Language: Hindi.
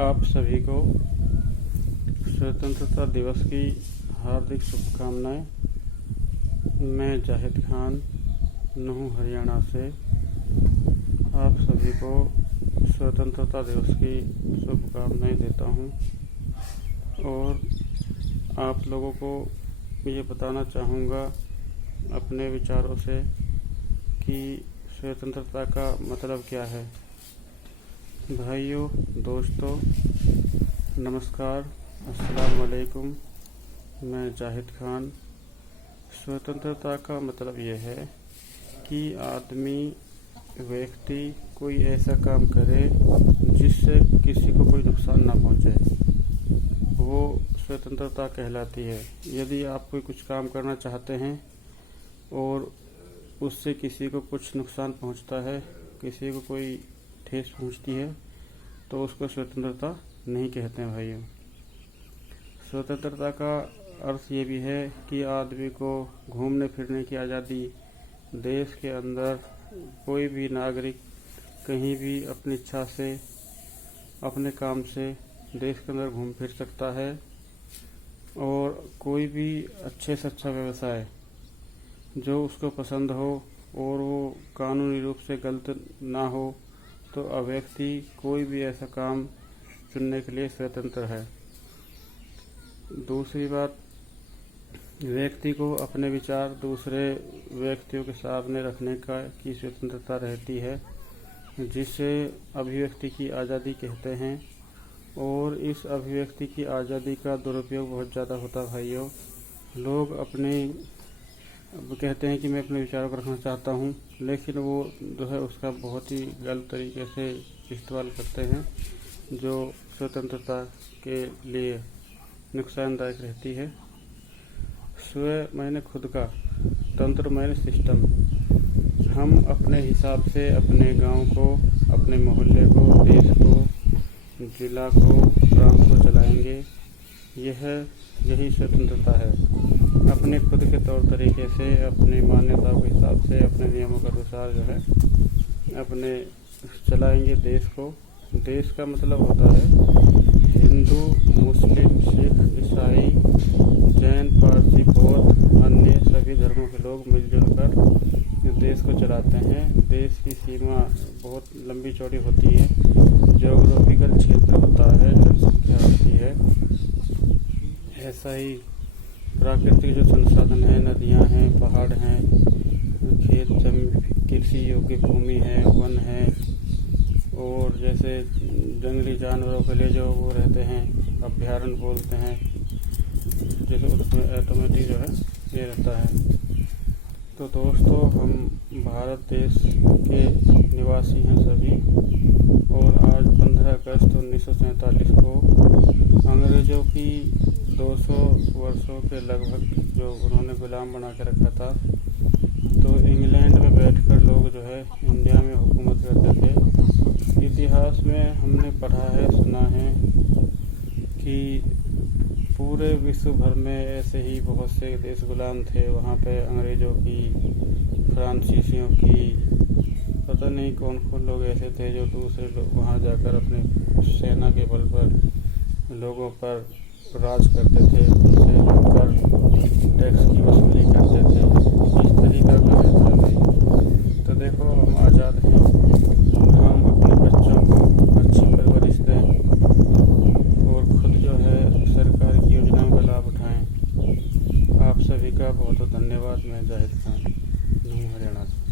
आप सभी को स्वतंत्रता दिवस की हार्दिक शुभकामनाएं। मैं जाहिद खान नूह हरियाणा से आप सभी को स्वतंत्रता दिवस की शुभकामनाएं देता हूं और आप लोगों को ये बताना चाहूँगा अपने विचारों से कि स्वतंत्रता का मतलब क्या है। भाइयों, दोस्तों, नमस्कार, अस्सलाम वालेकुम। मैं जाहिद खान। स्वतंत्रता का मतलब यह है कि व्यक्ति कोई ऐसा काम करे जिससे किसी को कोई नुकसान ना पहुंचे, वो स्वतंत्रता कहलाती है। यदि आप कोई कुछ काम करना चाहते हैं और उससे किसी को कुछ नुकसान पहुंचता है, किसी को कोई ठेस पहुंचती है, तो उसको स्वतंत्रता नहीं कहते हैं। भाइयों, स्वतंत्रता का अर्थ ये भी है कि आदमी को घूमने फिरने की आज़ादी, देश के अंदर कोई भी नागरिक कहीं भी अपनी इच्छा से, अपने काम से देश के अंदर घूम फिर सकता है और कोई भी अच्छे से अच्छा व्यवसाय जो उसको पसंद हो और वो कानूनी रूप से गलत ना हो, तो व्यक्ति कोई भी ऐसा काम चुनने के लिए स्वतंत्र है। दूसरी बात, व्यक्ति को अपने विचार दूसरे व्यक्तियों के सामने रखने की स्वतंत्रता रहती है, जिसे अभिव्यक्ति की आज़ादी कहते हैं। और इस अभिव्यक्ति की आज़ादी का दुरुपयोग बहुत ज़्यादा होता है। भाइयों, लोग कहते हैं कि मैं अपने विचारों को रखना चाहता हूँ, लेकिन वो जो है उसका बहुत ही गलत तरीके से इस्तेमाल करते हैं, जो स्वतंत्रता के लिए नुकसानदायक रहती है। स्व मैंने खुद का, तंत्र मैंने सिस्टम। हम अपने हिसाब से अपने गांव को, अपने मोहल्ले को, देश को, जिला को, ग्राम को चलाएंगे। यही स्वतंत्रता है। अपने खुद के तौर तरीके से, अपनी मान्यताओं के हिसाब से, अपने नियमों के अनुसार जो है अपने चलाएंगे देश को। देश का मतलब होता है हिंदू, मुस्लिम, सिख, ईसाई, जैन, पारसी, बौद्ध, अन्य सभी धर्मों के लोग मिलजुल कर देश को चलाते हैं। देश की सीमा बहुत लंबी चौड़ी होती है, ज्योग्राफिकल क्षेत्र होता है, जनसंख्या होती है। ऐसा ही प्राकृतिक जो संसाधन है, नदियां हैं, पहाड़ हैं, खेत कृषि योग्य भूमि है, वन है, और जैसे जंगली जानवरों के लिए जो वो रहते हैं, अभ्यारण्य बोलते हैं, जैसे उसमें ऑटोमेटिक जो है ये रहता है। तो दोस्तों, हम भारत देश के निवासी हैं सभी, और आज 15 अगस्त 1947 को अंग्रेज़ों की 200 वर्षों के लगभग जो उन्होंने गुलाम बना के रखा था, तो इंग्लैंड में बैठकर लोग जो है इंडिया में हुकूमत करते थे। इतिहास में हमने पढ़ा है, सुना है कि पूरे विश्व भर में ऐसे ही बहुत से देश गुलाम थे। वहाँ पे अंग्रेज़ों की, फ्रांसीसियों की, पता नहीं कौन कौन लोग ऐसे थे जो दूसरे लोग वहाँ जाकर अपने सेना के बल पर लोगों पर राज करते थे, उनसे लड़कर टैक्स की वसूली करते थे। इस तरीका का रहता है। तो देखो, हम आज़ाद हैं, हम अपने बच्चों को अच्छी परवरिश दें और खुद जो है सरकार की योजनाओं का लाभ उठाएं। आप सभी का बहुत बहुत धन्यवाद। मैं जाहिद खान, नूह हरियाणा से।